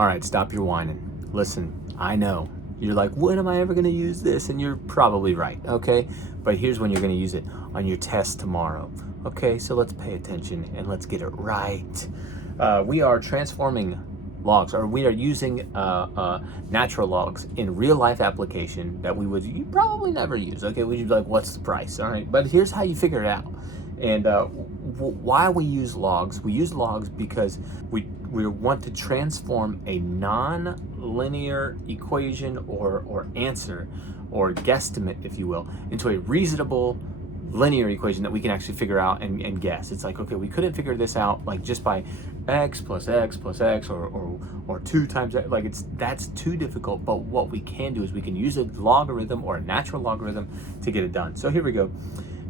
All right, stop your whining. Listen, I know. You're like, when am I ever going to use this? And you're probably right, okay? But here's when you're going to use it on your test tomorrow. Okay, so let's pay attention and let's get it right. We are transforming logs, or we are using natural logs in real life application that we would probably never use. Okay, we'd be like, what's the price? All right, but here's how you figure it out. And why we use logs? We use logs because we want to transform a non-linear equation or answer or guesstimate, if you will, into a reasonable linear equation that we can actually figure out and guess. It's like, okay, we couldn't figure this out like just by x plus x plus x or 2 times x. Like that's too difficult. But what we can do is we can use a logarithm or a natural logarithm to get it done. So here we go.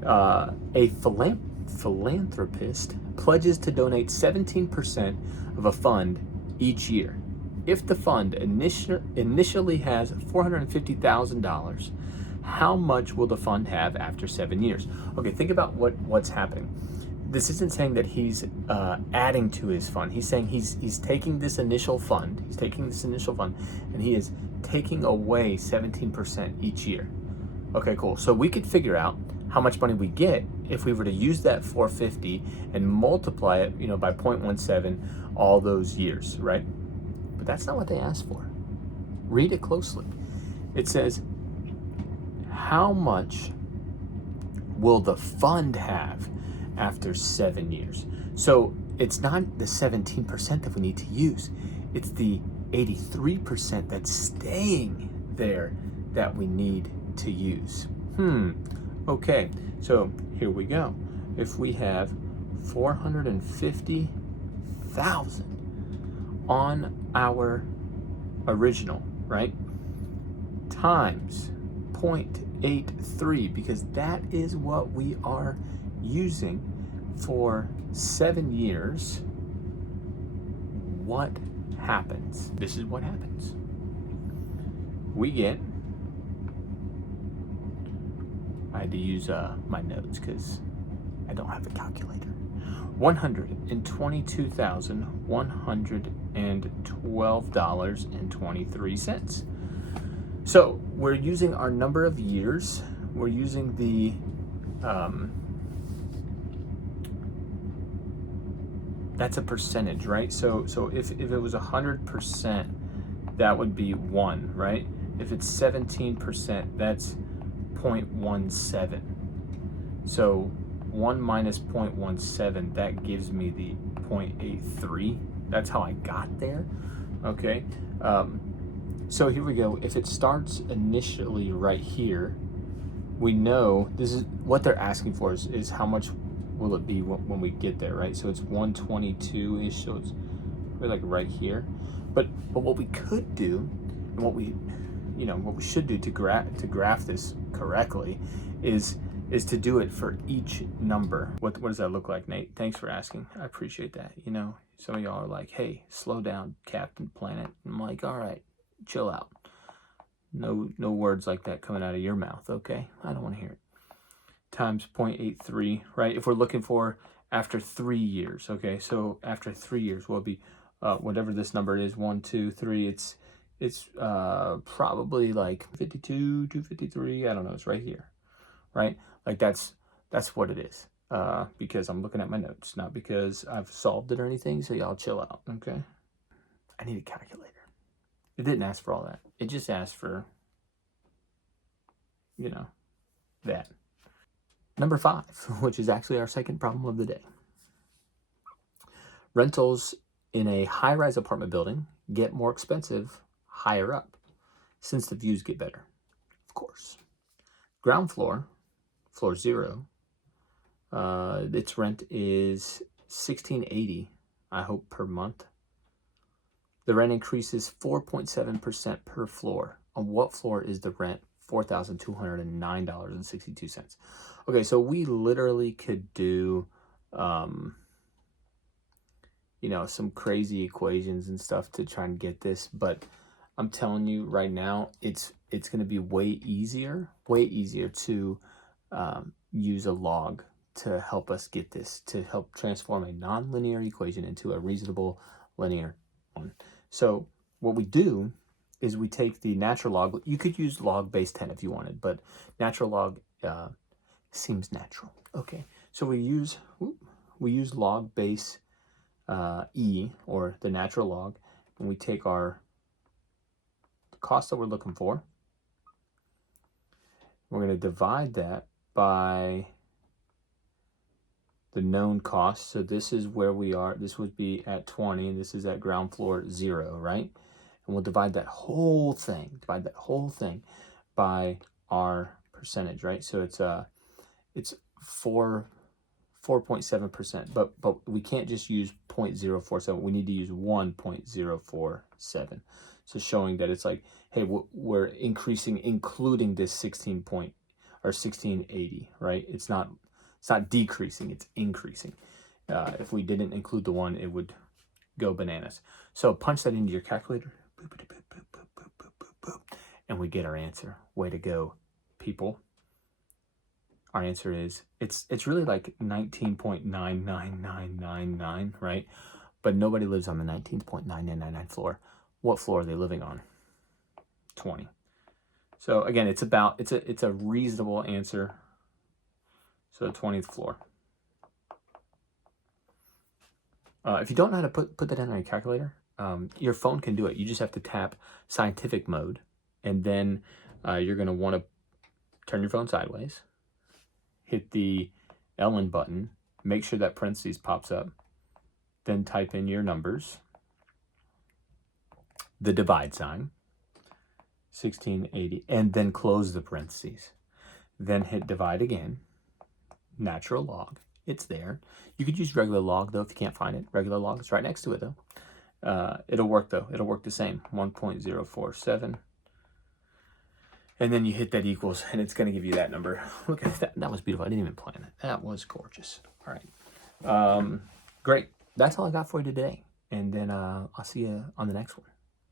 A philanthropist pledges to donate 17% of a fund each year. If the fund initially has $450,000, how much will the fund have after 7 years? Okay, think about what's happening. This isn't saying that he's adding to his fund. He's saying he's taking this initial fund. He's taking this initial fund, and he is taking away 17% each year. Okay, cool. So we could figure out how much money we get if we were to use that 450 and multiply it, by 0.17 all those years, right? But that's not what they asked for. Read it closely. It says, how much will the fund have after 7 years? So it's not the 17% that we need to use. It's the 83% that's staying there that we need to use. Okay, so here we go. If we have 450,000 on our original, right, times 0.83, because that is what we are using for 7 years, what happens? This is what happens. We get, I had to use my notes because I don't have a calculator. $122,112.23. So we're using our number of years. We're using the that's a percentage, right? So if it was 100%, that would be 1, right? If it's 17%, that's 0.17. So 1 minus 0.17, that gives me the 0.83. That's how I got there. Okay. So here we go. If it starts initially right here, we know this is what they're asking for is how much will it be when we get there, right? So it's 122-ish, so it's like right here. But what we could do, and what we should do to graph this correctly is to do it for each number. What does that look like, Nate? Thanks for asking. I appreciate that. Some of y'all are like, hey, slow down, Captain Planet. I'm like, all right, chill out. No words like that coming out of your mouth, okay? I don't want to hear it. Times 0.83, right? If we're looking for after 3 years, okay? So after 3 years, will be whatever this number is, 1, 2, 3. It's probably like 52, 253. I don't know. It's right here, right? Like that's what it is. Because I'm looking at my notes, not because I've solved it or anything. So y'all chill out, okay? I need a calculator. It didn't ask for all that. It just asked for, that. Number 5, which is actually our second problem of the day. Rentals in a high-rise apartment building get more expensive higher up, since the views get better, of course. Ground floor, floor 0, its rent is $16.80, I hope, per month. The rent increases 4.7% per floor. On what floor is the rent $4,209.62? Okay, so we literally could do, some crazy equations and stuff to try and get this, but I'm telling you right now, it's going to be way easier to use a log to help us get this, to help transform a non-linear equation into a reasonable linear one. So what we do is we take the natural log. You could use log base 10 if you wanted, but natural log seems natural. Okay, so we use log base e, or the natural log, and we take our cost that we're looking for. We're going to divide that by the known cost. So this is where we are. This would be at 20, and this is at ground floor 0, right? And we'll divide that whole thing by our percentage, right? So it's 4.7%, but we can't just use 0.047. We need to use 1.047. So showing that it's like, hey, we're increasing, including this 1680, right? It's not decreasing, it's increasing. If we didn't include the 1, it would go bananas. So punch that into your calculator, and we get our answer. Way to go, people. Our answer is, it's really like 19.99999, right? But nobody lives on the 19.9999 floor. What floor are they living on? 20. So again, it's a reasonable answer. So the 20th floor. If you don't know how to put that in on your calculator, your phone can do it. You just have to tap scientific mode, and then you're going to want to turn your phone sideways, hit the Ellen button, make sure that parentheses pops up, then type in your numbers, the divide sign, 1680, and then close the parentheses. Then hit divide again, natural log. It's there. You could use regular log, though, if you can't find it. Regular log is right next to it, though. It'll work, though. It'll work the same. 1.047. And then you hit that equals, and it's going to give you that number. Look at that. That was beautiful. I didn't even plan it. That was gorgeous. All right. Great. That's all I got for you today. And then I'll see you on the next one.